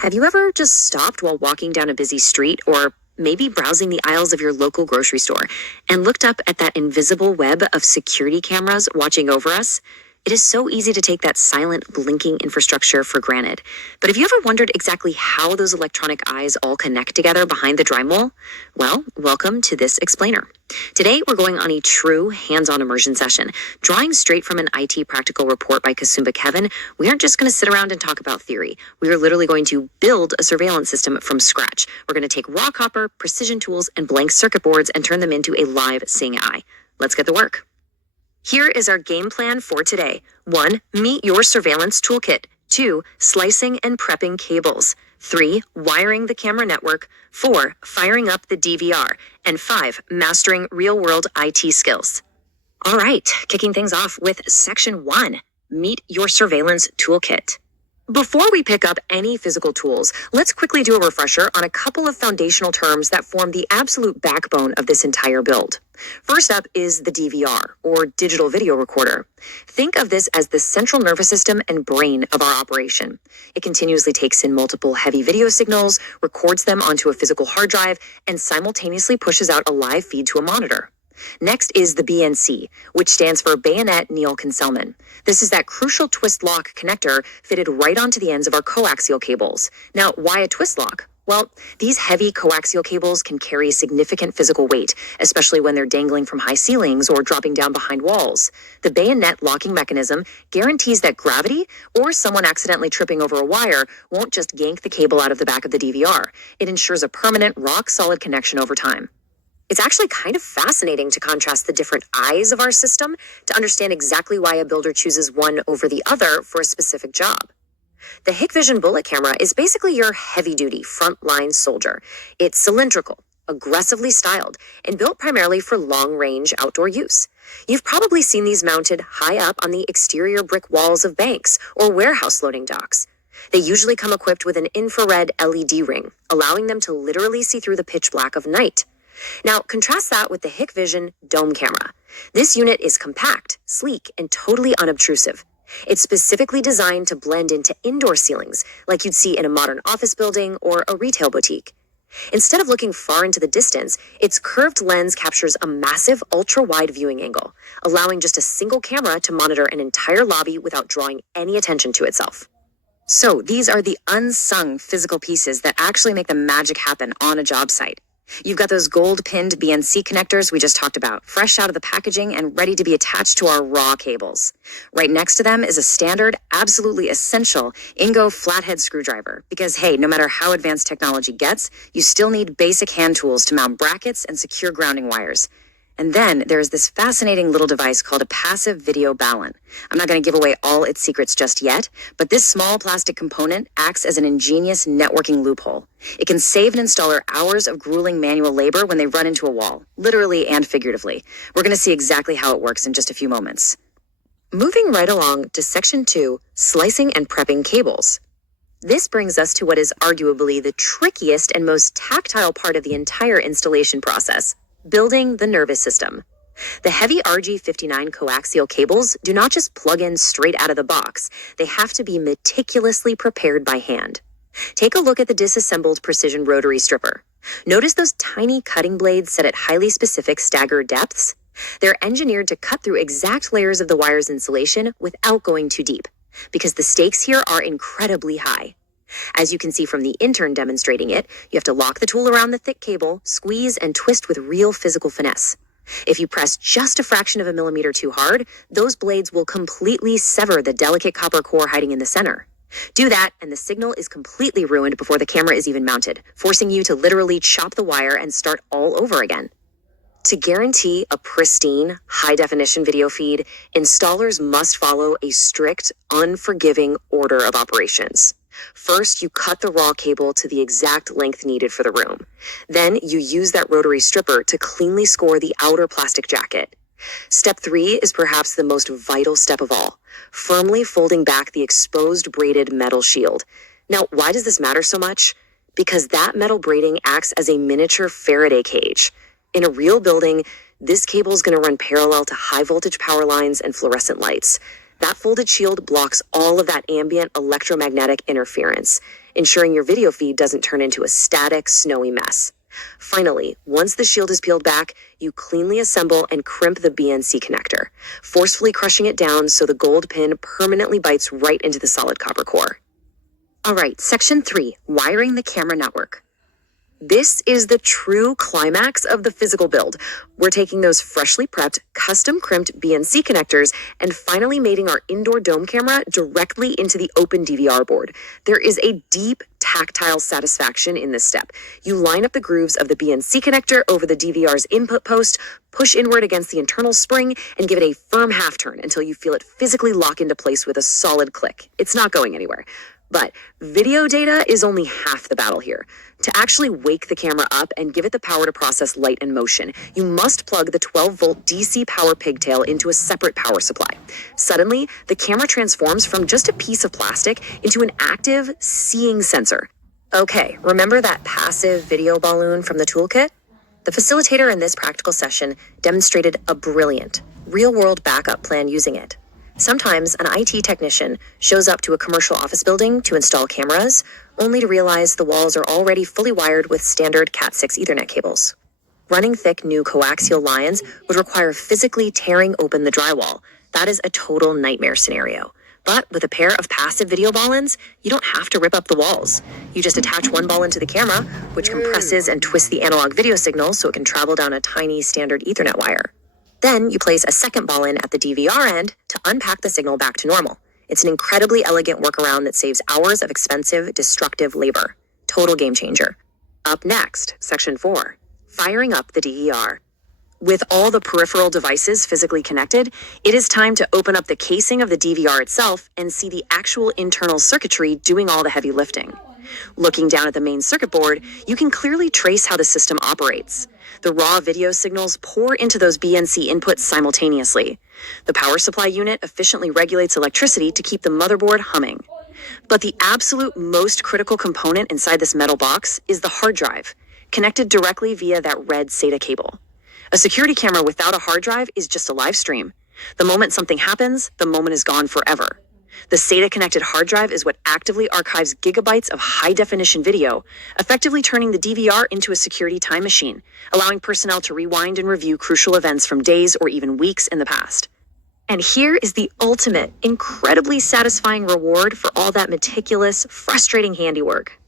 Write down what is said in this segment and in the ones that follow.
Have you ever just stopped while walking down a busy street or maybe browsing the aisles of your local grocery store and looked up at that invisible web of security cameras watching over us? It is so easy to take that silent, blinking infrastructure for granted. But have you ever wondered exactly how those electronic eyes all connect together behind the drywall? Well, welcome to this explainer. Today, we're going on a true hands-on immersion session. Drawing straight from an IT practical report by Kasumba Kevin, we aren't just going to sit around and talk about theory. We are literally going to build a surveillance system from scratch. We're going to take raw copper, precision tools, and blank circuit boards and turn them into a live seeing eye. Let's get to work. Here is our game plan for today. 1. Meet your surveillance toolkit. 2. Slicing and prepping cables. 3. Wiring the camera network. 4. Firing up the DVR. And 5. Mastering real-world IT skills. All right, kicking things off with Section 1. Meet your surveillance toolkit. Before we pick up any physical tools, let's quickly do a refresher on a couple of foundational terms that form the absolute backbone of this entire build. First up is the DVR, or digital video recorder. Think of this as the central nervous system and brain of our operation. It continuously takes in multiple heavy video signals, records them onto a physical hard drive, and simultaneously pushes out a live feed to a monitor. Next is the BNC, which stands for Bayonet Neil Concealment. This is that crucial twist lock connector fitted right onto the ends of our coaxial cables. Now, why a twist lock? Well, these heavy coaxial cables can carry significant physical weight, especially when they're dangling from high ceilings or dropping down behind walls. The bayonet locking mechanism guarantees that gravity or someone accidentally tripping over a wire won't just yank the cable out of the back of the DVR. It ensures a permanent, rock-solid connection over time. It's actually kind of fascinating to contrast the different eyes of our system to understand exactly why a builder chooses one over the other for a specific job. The Hikvision bullet camera is basically your heavy-duty frontline soldier. It's cylindrical, aggressively styled, and built primarily for long-range outdoor use. You've probably seen these mounted high up on the exterior brick walls of banks or warehouse loading docks. They usually come equipped with an infrared LED ring, allowing them to literally see through the pitch black of night. Now, contrast that with the Hikvision dome camera. This unit is compact, sleek, and totally unobtrusive. It's specifically designed to blend into indoor ceilings, like you'd see in a modern office building or a retail boutique. Instead of looking far into the distance, its curved lens captures a massive ultra-wide viewing angle, allowing just a single camera to monitor an entire lobby without drawing any attention to itself. So, these are the unsung physical pieces that actually make the magic happen on a job site. You've got those gold-pinned BNC connectors we just talked about, fresh out of the packaging and ready to be attached to our raw cables. Right next to them is a standard, absolutely essential Ingo flathead screwdriver. Because hey, no matter how advanced technology gets, you still need basic hand tools to mount brackets and secure grounding wires. And then there's this fascinating little device called a passive video balun. I'm not going to give away all its secrets just yet, but this small plastic component acts as an ingenious networking loophole. It can save an installer hours of grueling manual labor when they run into a wall, literally and figuratively. We're going to see exactly how it works in just a few moments. Moving right along to Section 2, Slicing and Prepping Cables. This brings us to what is arguably the trickiest and most tactile part of the entire installation process. Building the nervous system. The heavy RG59 coaxial cables do not just plug in straight out of the box. They have to be meticulously prepared by hand. Take a look at the disassembled precision rotary stripper. Notice those tiny cutting blades set at highly specific staggered depths? They're engineered to cut through exact layers of the wire's insulation without going too deep, because the stakes here are incredibly high. As you can see from the intern demonstrating it, you have to lock the tool around the thick cable, squeeze, and twist with real physical finesse. If you press just a fraction of a millimeter too hard, those blades will completely sever the delicate copper core hiding in the center. Do that, and the signal is completely ruined before the camera is even mounted, forcing you to literally chop the wire and start all over again. To guarantee a pristine, high-definition video feed, installers must follow a strict, unforgiving order of operations. First, you cut the raw cable to the exact length needed for the room. Then, you use that rotary stripper to cleanly score the outer plastic jacket. Step 3 is perhaps the most vital step of all, firmly folding back the exposed braided metal shield. Now, why does this matter so much? Because that metal braiding acts as a miniature Faraday cage. In a real building, this cable is going to run parallel to high-voltage power lines and fluorescent lights. That folded shield blocks all of that ambient electromagnetic interference. ensuring your video feed doesn't turn into a static, snowy mess. Finally, once the shield is peeled back, you cleanly assemble and crimp the BNC connector, forcefully crushing it down so the gold pin permanently bites right into the solid copper core. All right, section 3, wiring the camera network. This is the true climax of the physical build. We're taking those freshly prepped, custom crimped BNC connectors and finally mating our indoor dome camera directly into the open DVR board. There is a deep tactile satisfaction in this step. You line up the grooves of the BNC connector over the DVR's input post, push inward against the internal spring, and give it a firm half turn until you feel it physically lock into place with a solid click. It's not going anywhere. But video data is only half the battle here. To actually wake the camera up and give it the power to process light and motion, you must plug the 12-volt DC power pigtail into a separate power supply. Suddenly, the camera transforms from just a piece of plastic into an active, seeing sensor. Okay, remember that passive video balloon from the toolkit? The facilitator in this practical session demonstrated a brilliant, real-world backup plan using it. Sometimes an IT technician shows up to a commercial office building to install cameras, only to realize the walls are already fully wired with standard Cat6 Ethernet cables. Running thick new coaxial lines would require physically tearing open the drywall. That is a total nightmare scenario. But with a pair of passive video ball-ins, you don't have to rip up the walls. You just attach one ball into the camera, which compresses and twists the analog video signal so it can travel down a tiny standard Ethernet wire. Then you place a second ball in at the DVR end to unpack the signal back to normal. It's an incredibly elegant workaround that saves hours of expensive, destructive labor. Total game changer. Up next, section 4, firing up the DVR. With all the peripheral devices physically connected, it is time to open up the casing of the DVR itself and see the actual internal circuitry doing all the heavy lifting. Looking down at the main circuit board, you can clearly trace how the system operates. The raw video signals pour into those BNC inputs simultaneously. The power supply unit efficiently regulates electricity to keep the motherboard humming. But the absolute most critical component inside this metal box is the hard drive, connected directly via that red SATA cable. A security camera without a hard drive is just a live stream. The moment something happens, the moment is gone forever. The SATA-connected hard drive is what actively archives gigabytes of high-definition video, effectively turning the DVR into a security time machine, allowing personnel to rewind and review crucial events from days or even weeks in the past. And here is the ultimate, incredibly satisfying reward for all that meticulous, frustrating handiwork.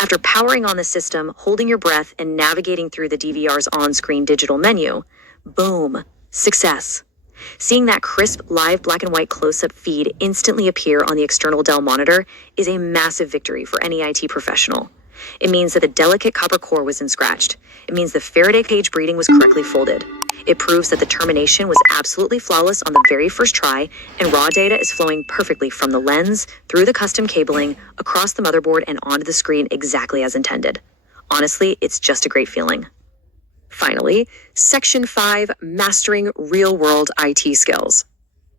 After powering on the system, holding your breath, and navigating through the DVR's on-screen digital menu, boom, success. Seeing that crisp, live black and white close-up feed instantly appear on the external Dell monitor is a massive victory for any IT professional. It means that the delicate copper core wasn't scratched. It means the Faraday cage breeding was correctly folded. It proves that the termination was absolutely flawless on the very first try, and raw data is flowing perfectly from the lens, through the custom cabling, across the motherboard, and onto the screen exactly as intended. Honestly, it's just a great feeling. Finally, Section 5, Mastering Real-World IT Skills.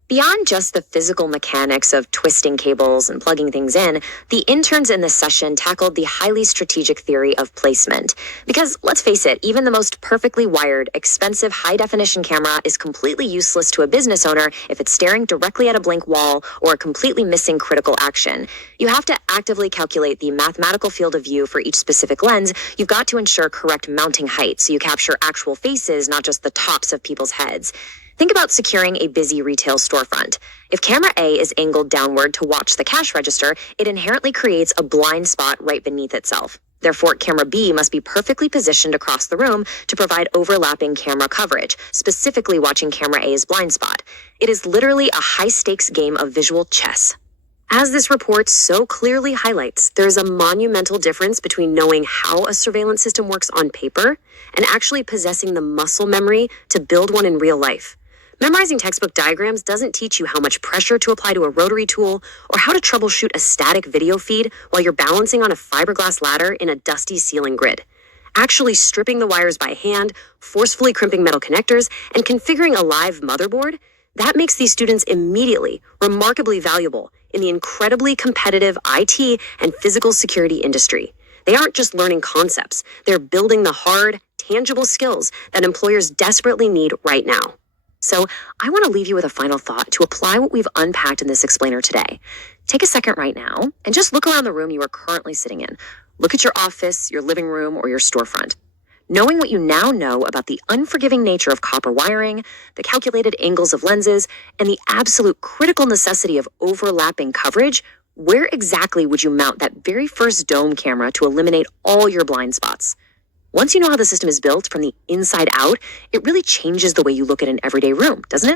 Beyond just the physical mechanics of twisting cables and plugging things in, the interns in this session tackled the highly strategic theory of placement. Because, let's face it, even the most perfectly wired, expensive, high-definition camera is completely useless to a business owner if it's staring directly at a blank wall or completely missing critical action. You have to actively calculate the mathematical field of view for each specific lens. You've got to ensure correct mounting height so you capture actual faces, not just the tops of people's heads. Think about securing a busy retail storefront. If camera A is angled downward to watch the cash register, it inherently creates a blind spot right beneath itself. Therefore, camera B must be perfectly positioned across the room to provide overlapping camera coverage, specifically watching camera A's blind spot. It is literally a high-stakes game of visual chess. As this report so clearly highlights, there is a monumental difference between knowing how a surveillance system works on paper and actually possessing the muscle memory to build one in real life. Memorizing textbook diagrams doesn't teach you how much pressure to apply to a rotary tool or how to troubleshoot a static video feed while you're balancing on a fiberglass ladder in a dusty ceiling grid. Actually stripping the wires by hand, forcefully crimping metal connectors, and configuring a live motherboard, that makes these students immediately remarkably valuable in the incredibly competitive IT and physical security industry. They aren't just learning concepts, they're building the hard, tangible skills that employers desperately need right now. So I want to leave you with a final thought to apply what we've unpacked in this explainer today. Take a second right now and just look around the room you are currently sitting in. Look at your office, your living room, or your storefront. Knowing what you now know about the unforgiving nature of copper wiring, the calculated angles of lenses, and the absolute critical necessity of overlapping coverage, where exactly would you mount that very first dome camera to eliminate all your blind spots? Once you know how the system is built from the inside out, it really changes the way you look at an everyday room, doesn't it?